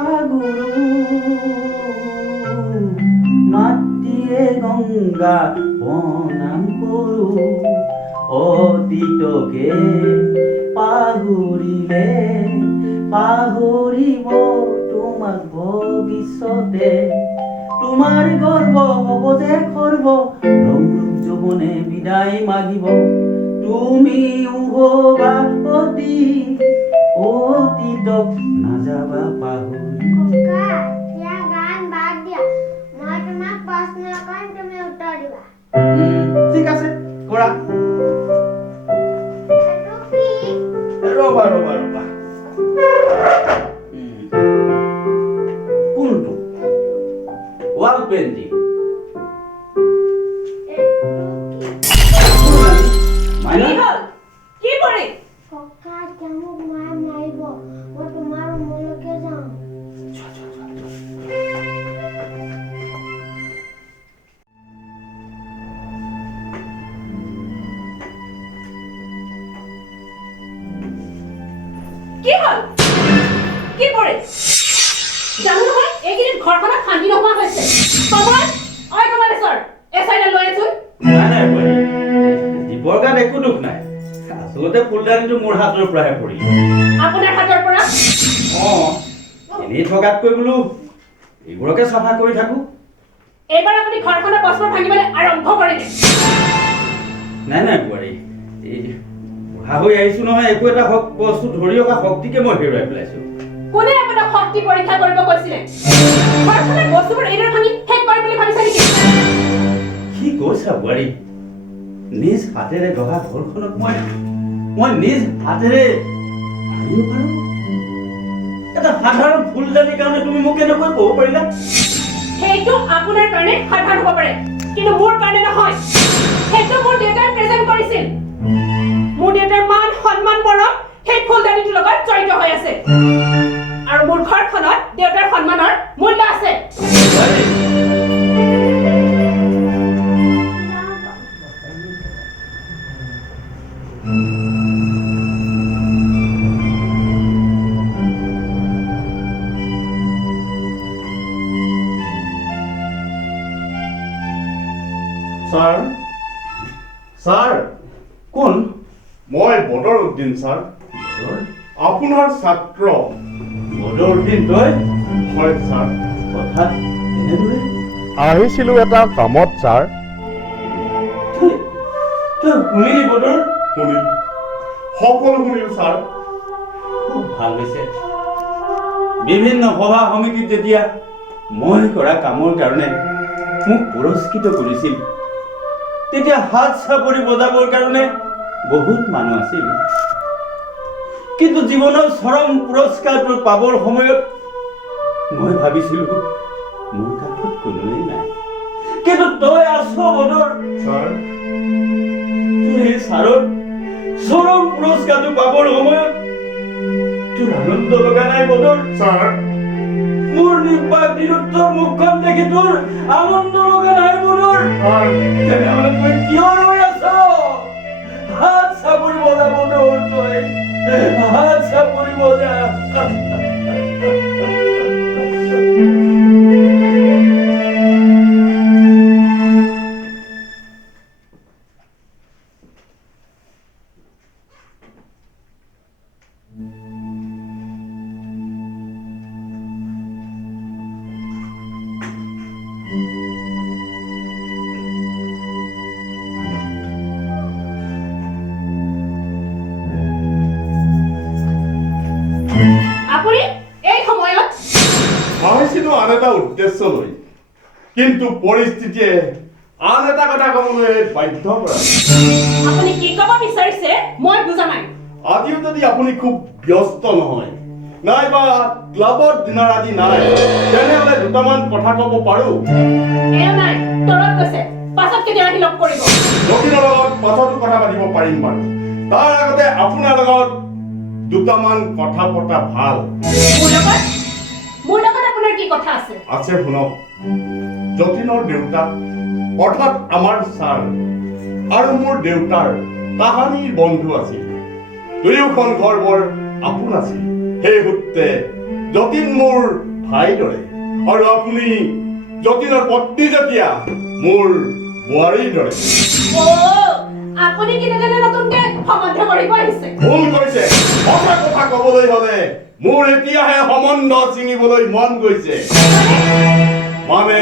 সাগৰু মাটিয়ে গংগা প্ৰণাম কৰো অতীতকে পাহৰিলে পাহৰিব তোমাক ভৱিষ্যতে তোমাৰ গৰ্ব হ'ব যে খৰ্ব ৰং ৰূপ যৌৱনে বিদায় মাগিব তুমিও হবা অতীতক নাযাবা পাহৰি ককা এতিয়া গান বাদ দিয়া মই তোমাক প্ৰশ্ন কৰিম তুমি উত্তৰ দিবা ঠিক আছে কৰা এইটো কি ৰবা কোনটো ৱাল পেইন্টিং কি কৰে ককা এতিয়া মোক মায়ে মাৰিব মই তোমাৰ ৰুমলৈকে যাওঁ কি হ'ল কি কৰে জানো নহয় এইকেইদিন ঘৰখনত শান্তি নোহোৱা হৈছে সময় ঐ কমলেশ্বৰ এচাইডে লৈ আছোন নাই বৰি দীপৰ গাত একো দুখ নাই আচলতে ফুলদানিটো মোৰ হাতৰ পৰাহে পৰিল আপোনাৰ হাতৰ পৰা এনেই থকাতকৈ বোলো এইবোৰকে চাফা কৰি থাকো এইবাৰ আপুনি ঘৰখনৰ বস্ত্ৰ ভাঙিবলৈ আৰম্ভ কৰিলে নাই বোৱাৰী এই বুঢ়া হৈ আহিছো নহয় একো এটা বস্তু ধৰি অহা শক্তিকে মই হেৰুৱাই পেলাইছো কোনে আপোনাক শক্তি পৰীক্ষা কৰিব কৈছিলে ঘৰখনৰ বস্তুবোৰ এইদৰে ভাঙি শেষ কৰিম বুলি ভাবিছে নেকি কি কৈছা বোৱাৰী নিজ হাতেৰে গঢ়া ঘৰখনক মই নিজ হাতেৰে ভাঙিব পাৰো এটা সাধাৰণ ফুলদানিৰ কাৰণে তুমি মোক এনেকৈ ক'ব পাৰিলা সেইটো আপোনাৰ কাৰণে সাধাৰণ হ'ব পাৰে কিন্তু মোৰ কাৰণে নহয় সেইটো মোৰ দেউতাই প্ৰেজেণ্ট কৰিছিল মোৰ দেউতাৰ মান সন্মান মৰম সেই ফুলদানিটোৰ লগত জড়িত হৈ আছে আৰু মোৰ ঘৰখনত দেউতাৰ সন্মানৰ মূল্য আছে স্যাৰ কোন মই বদৰুদ্দিন স্যাৰ আপোনাৰ ছাত্ৰ বদৰুদ্দিন তই হয় স্যাৰ কথা এনেদৰে আহিছিলো এটা কামত স্যাৰ তই শুনিলি বদৰ শুনিল সকলো শুনিল স্যাৰ খুব ভাল হৈছে বিভিন্ন সভা সমিতিত যেতিয়া মই কৰা কামৰ কাৰণে মোক পুৰস্কৃত কৰিছিল তেতিয়া হাত চাপৰি বজাবৰ কাৰণে বহুত মানুহ আছিল কিন্তু জীৱনৰ চৰম পুৰস্কাৰটো পাবৰ সময়ত মই ভাবিছিলো মোৰ কাষত কোনোৱেই নাই কিন্তু তই আছ বদৰ স্যাৰ তুই ছাৰৰ চৰম পুৰস্কাৰটো পাবৰ সময়ত তোৰ আনন্দ লগা নাই বদৰ স্যাৰ মোৰ নিৰ্বাক নিৰুত্তৰ মুখখন দেখি তোৰ আনন্দ লগা নাই বদৰ স্যাৰ তেনেহ'লে তই কিয় ৰৈ আছ হাত চাপৰি বজা বদৰ তই হাত চাপৰি বজা আপুনি এই সময়ত আহিছিলো আন এটা উদ্দেশ্য লৈ কিন্তু পৰিস্থিতিয়ে আন এটা কথা ক'বলৈ বাধ্য কৰা আপুনি কি ক'ব বিচাৰিছে মই বুজা নাই আজিও যদি আপুনি খুব ব্যস্ত নহয় নাইবা ক্লাবত ডিনাৰ আদি নাই তেনেহ'লে দুটামান কথা ক'ব পাৰোঁ এও নাই তলত গৈছে পাছত কেতিয়া আহি লগ কৰিব লক্ষীণৰ লগত পাছতো কথা পাতিব পাৰিম বাৰু তাৰ আগতে আপোনাৰ লগত দুটামান কথা পতা ভাল মোৰ লগত আপোনাৰ কি কথা আছে আছে শুনক যতীনৰ দেউতাক অৰ্থাৎ আমাৰ ছাৰ আৰু মোৰ দেউতাৰ তাহানিৰ বন্ধু আছিল দুয়োখন ঘৰ বৰ আপোন আছিল সেই সূত্ৰে যতীন মোৰ ভাইদৰে আৰু আপুনি যতীনৰ পত্নী যেতিয়া মোৰ বোৱাৰীৰ দৰে। আপুনি কি তেনেদৰে নতুনকে সম্বন্ধ কৰিব আহিছে? ভুল কৰিছে। সঁচা কথা ক'বলৈ হ'লে মোৰ এতিয়াহে সম্বন্ধ ছিঙিবলৈ মন গৈছে। মানে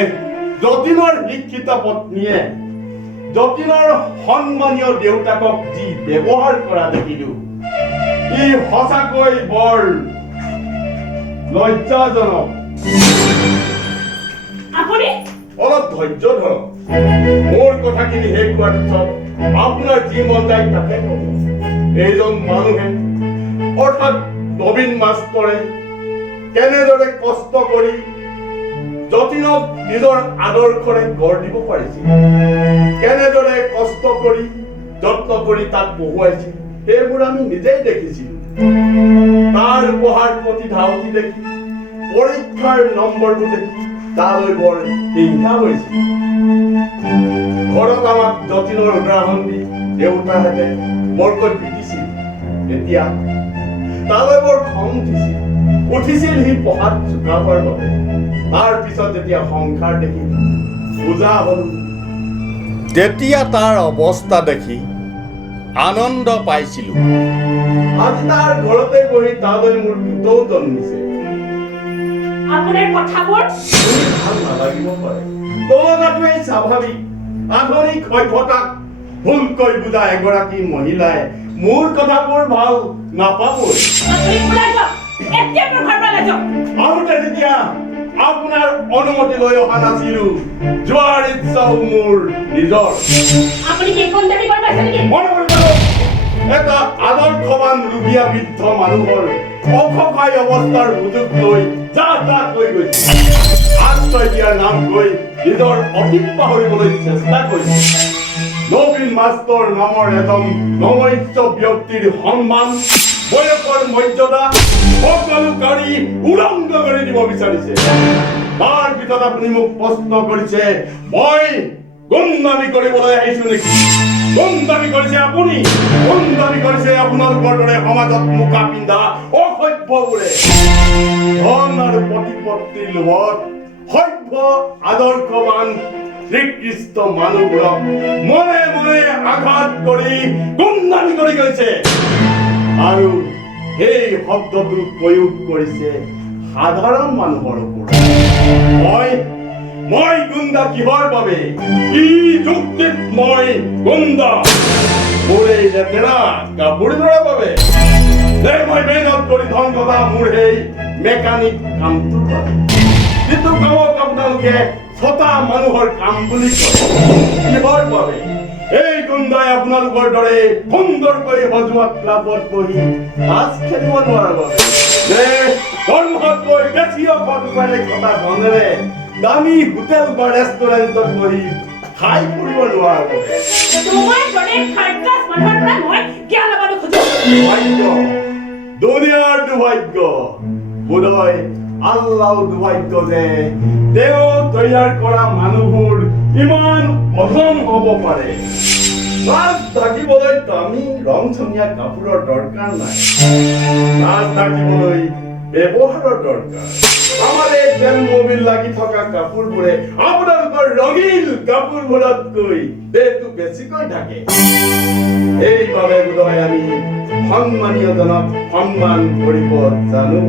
যতীনৰ শিক্ষিত পত্নীয়ে যতীনৰ সন্মানীয় দেউতাকক যি ব্যৱহাৰ কৰা দেখিলো, ই সঁচাকৈ বৰ লজ্জাজনক। আপুনি অলপ ধৈৰ্য ধৰক। মোৰ কথাখিনি শেষ হোৱাৰ পিছত আপোনাৰ যি মন যায় তাকে ক'ব। এইজন মানুহে অৰ্থাৎ নবীন মাষ্টৰে কেনেদৰে কষ্ট কৰি যতীনক নিজৰ আদৰ্শৰে গঢ় দিব পাৰিছিল, কেনেদৰে কষ্ট কৰি যত্ন কৰি তাক পঢ়ুৱাইছিল, সেইবোৰ আমি নিজেই দেখিছিলো। তাৰ পঢ়াৰ প্ৰতি ধাউতি দেখি, পৰীক্ষাৰ নম্বৰবোৰ দেখি তালৈ বৰ হিংসা হৈছিল। ঘৰত আমাক যতীনৰ উদাহৰণ দি দেউতাহঁতে বৰকৈ পিটিছিল। এতিয়া তালৈ বৰ খং উঠিছিল সি পঢ়াত চোকা হোৱাৰ বাবে। তাৰ পিছত যেতিয়া সংসাৰ দেখি বুজা হল, তেতিয়া তাৰ অৱস্থা দেখি আনন্দ পাইছিলো। আজি তাৰ ঘৰতে বহি তালৈ মোৰ পুতৌ জন্মিছে। আপোনাৰ কথাবোৰ শুনি ভাল নালাগিব পাৰে, তলগাটোৱেই স্বাভাৱিক। আধুনিক সভ্যতাক ভুলকৈ বুজা এগৰাকী মহিলাই মোৰ কথাবোৰ ভাল নাপাবই। আপুনি ওলাই যাওক, এতিয়া মোৰ ঘৰৰ পৰা ওলাই যাওক। আহোঁতে যেতিয়া আপোনাৰ অনুমতি লৈ অহা নাছিলো, যোৱাৰ ইচ্ছাও মোৰ নিজৰ। আপুনি কি কোন দাবী কৰি পাইছে নেকি? মনে কৰিব, এটা আদৰ্শৱান ৰুগীয়া বৃদ্ধ মানুহৰ অসহায় অৱস্থাৰ সুযোগ লৈ যা তা কৈ গৈছে। আশ্ৰয় দিয়াৰ নাম কৈ নিজৰ অতীত পাহৰিবলৈ চেষ্টা কৰিছে। নবীন মাষ্টৰ নামৰ এজন নমস্য ব্যক্তিৰ সন্মান, বয়সৰ মৰ্যাদা সকলো কাঢ়ি উলংঘ কৰি দিব বিচাৰিছে। তাৰ পিছত আপুনি মোক প্ৰশ্ন কৰিছে, মই গুণ্ডামি কৰিবলৈ আহিছো নেকি? গুণ্ডামি কৰিছে আপুনি, গুণ্ডামি কৰিছে আপোনালোকৰ দৰে সমাজত মুখা পিন্ধা অসভ্যবোৰে। ধন আৰু প্ৰতিপত্তিৰ লোভত সভ্য আদৰ্শৱান শ্ৰীকৃষ্ণ মানুহবোৰক মনে মনে আঘাত কৰি গুণ্ডামি কৰি গৈছে। আৰু সেই শব্দটো প্ৰয়োগ কৰিছে সাধাৰণ মানুহৰ ওপৰত। মই গুণ্ডা কিহৰ বাবে? কি যুক্তিত মই গুণ্ডা? মোৰ এই লেতেৰা কাপোৰবোৰৰ বাবে? মই মেহনত কৰি ধন ঘটা মোৰ সেই মেকানিক কামটোৰ বাবে। যিটো কামক আপোনালোকে ছটা মানুহৰ কাম বুলি কয়, কিহৰ বাবে? এই গুণ্ডাই আপোনালোকৰ দৰে সুন্দৰকৈ সজোৱা ক্লাবত বহি তাচ খেলিব নোৱাৰাৰ বাবে, দৰমহাতকৈ বেছি অফাৰ ঘটা ধনেৰে দামী হোটেল বা ৰেষ্টুৰেণ্টত বহি খাই ফুৰিব নোৱাৰাৰ বাবে। তোমাৰ দৰে থাৰ্ড ক্লাছ মানুহৰ পৰা মই জ্ঞান ল'ব খোজো। ভাগ্য, দুনিয়াৰ দুৰ্ভাগ্য, বোধহয় আল্লাহৰ দুৰ্ভাগ্য যে তেওঁ তৈয়াৰ কৰা মানুহবোৰ ইমান অধম হ'ব পাৰে। লাজ ঢাকিবলৈ দামী ৰংচঙীয়া কাপোৰৰ দৰকাৰ নাই, লাজ ঢাকিবলৈ ব্যৱহাৰৰ দৰকাৰ। আমাৰ এই তেল মবিল লাগি থকা কাপোৰবোৰে আপোনালোকৰ ৰঙীন কাপোৰবোৰতকৈ দেহটো বেছিকৈ ঢাকে। এইবাবে বোধহয় আমি সন্মানীয়জনক সন্মান কৰিব জানো।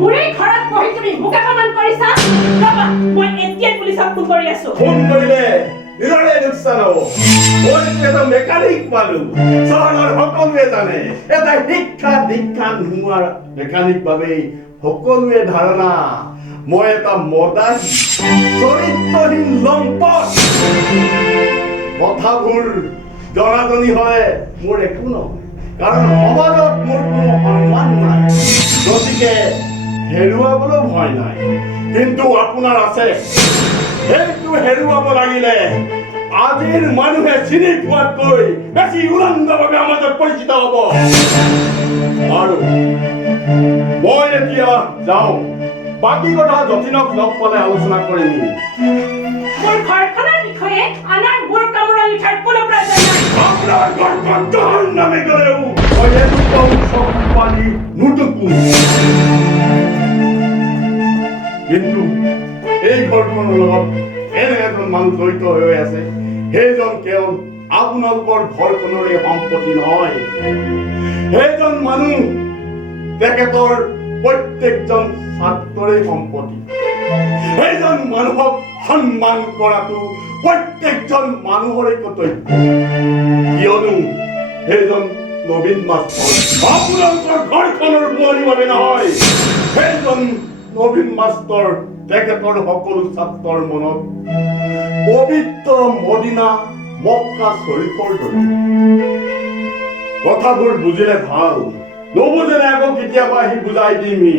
মোৰে ঘৰত বহি তুমি মোক অপমান কৰিছা? ৰবা, মই এতিয়াই পুলিচক ফোন কৰি আছো। ফোন কৰিলে নিজৰে লোকচান হ'ব। মই এটা মেকানিক পালো, চহৰৰ সকলোৱে জানে। এটা শিক্ষা দীক্ষা নোহোৱা মেকানিক বাবেই সকলোৱে ধাৰণা মই এটা মদাহী চৰিত্ৰহীন লম্পট। কথাবোৰ জনাজনি হয় মোৰ একো নহয়, কাৰণ সমাজত মোৰ কোনো সন্মান নাই, গতিকে হেৰুৱাবলৈ ভয় নাই। কিন্তু আপোনাৰ আছে। সেইটো হেৰুৱাব লাগিলে আজিৰ মানুহে চিনি পোৱাতকৈ বেছি উলংঘভাৱে সমাজত পৰিচিত হ'ব। আৰু মই এতিয়া যাওঁ, বাকী কথা যতীনক লগ পালে আলোচনা কৰিম। মোৰ ঘৰখনৰ বিষয়ে আনৰ মোৰ কামোৰা লিখাৰ কোনো প্ৰয়োজন নাই। আপোনাৰ ঘৰখন জাহান্নামে গ'লেও মই এটুকুৰাও চকু পানী নুটুকো। ঘৰখনৰ লগত এনে এজন মানুহ জড়িত হৈ আছে, সেইজন কেৱল আপোনালোকৰ ঘৰখনৰে সম্পত্তি নহয়, সেইজন মানুহ তেখেতৰ প্ৰত্যেকজন ছাত্ৰৰে সম্পত্তি। সেইজন মানুহক সন্মান কৰাটো প্ৰত্যেকজন মানুহৰে কৰ্তব্য, কিয়নো সেইজন নবীন মাষ্টৰ আপোনালোকৰ ঘৰখনৰ বোৱাৰীৰ বাবে নহয়, সেইজন নবীন মাষ্টৰ তেখেতৰ সকলো ছাত্ৰৰ মনত পবিত্ৰ মদিনা মক্কা শ্বৰীফৰ দৰে। কথাবোৰ বুজিলে ভাল, নুবুজিলে আকৌ কেতিয়াবা আহি বুজাই দিমহি।